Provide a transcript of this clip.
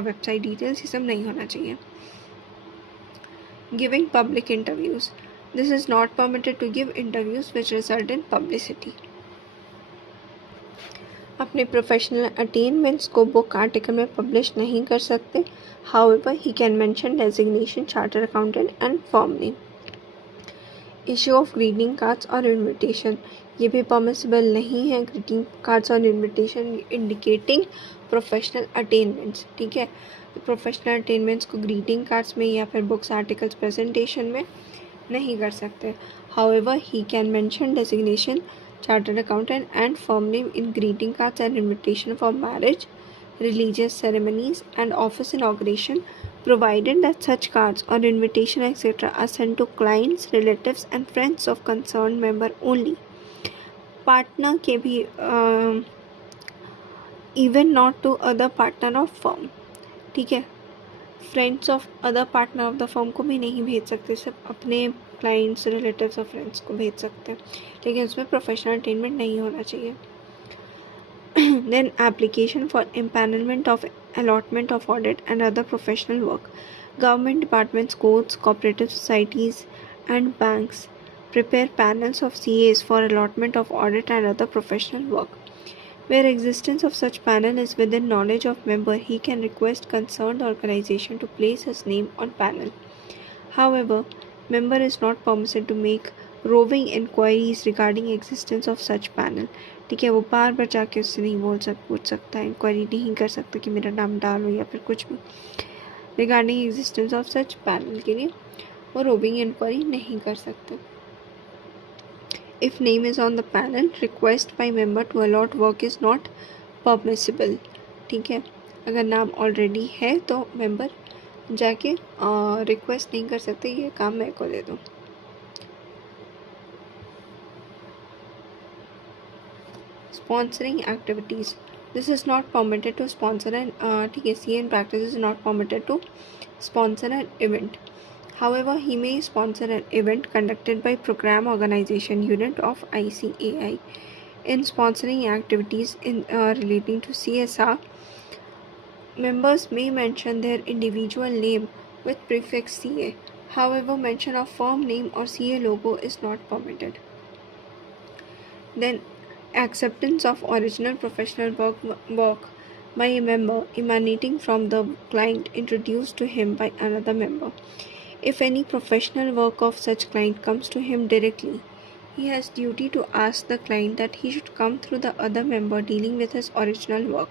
Website details, ये सब नहीं होना चाहिए। Giving public interviews, this is not permitted to give interviews which result in publicity. अपने प्रोफेशनल अटेनमेंट्स को बुक आर्टिकल में पब्लिश नहीं कर सकते। However he can mention designation, charter accountant and firm name. Issue of greeting cards और invitation, ये भी permissible नहीं है। ग्रीटिंग कार्ड्स और इनविटेशन इंडिकेटिंग प्रोफेशनल अटेनमेंट्स, ठीक है। तो प्रोफेशनल अटेनमेंट्स को ग्रीटिंग कार्ड्स में या फिर बुक्स आर्टिकल्स प्रेजेंटेशन में नहीं कर सकते। However he can mention designation, chartered accountant and firm name in greeting cards and invitation for marriage, religious ceremonies and office inauguration, provided that such cards or invitation etc. are sent to clients, relatives and friends of concerned member only. Partner के भी even not to other partner of firm, ठीक है। Friends of other partner of the firm को भी नहीं भेज सकते, सिर्फ अपने क्लाइंट्स, रिलेटिव्स और फ्रेंड्स को भेज सकते हैं, लेकिन उसमें प्रोफेशनल अटेनमेंट नहीं होना चाहिए। Then application for empanelment of allotment of audit and other professional work, government departments, courts, cooperative societies and banks prepare panels of CAs for allotment of audit and other professional work. Where existence of such panel is within knowledge of member, he can request concerned organization to place his name on panel. However, member is not permitted to make roving inquiries regarding existence of such panel. ठीक है, वो बार बार जाके उससे नहीं पूछ सकता, inquiry नहीं कर सकता कि मेरा नाम डालो या फिर कुछ भी regarding existence of such panel के लिए वो रोविंग इंक्वायरी नहीं कर सकते। If name is on the panel, request by member to allot work is not permissible, ठीक है। अगर नाम ऑलरेडी है तो मेंबर जाके रिक्वेस्ट नहीं कर सकते ये काम मेरे को दे दो। Sponsoring activities, this is not permitted to sponsor an ठीक है, CA in practice is not permitted to sponsor an event. However, he may sponsor an event conducted by Program Organization Unit of ICAI. In sponsoring activities relating to CSR, members may mention their individual name with prefix CA. However, mention of firm name or CA logo is not permitted. Then, acceptance of original professional work by a member emanating from the client introduced to him by another member. If any professional work of such client comes to him directly, he has duty to ask the client that he should come through the other member dealing with his original work.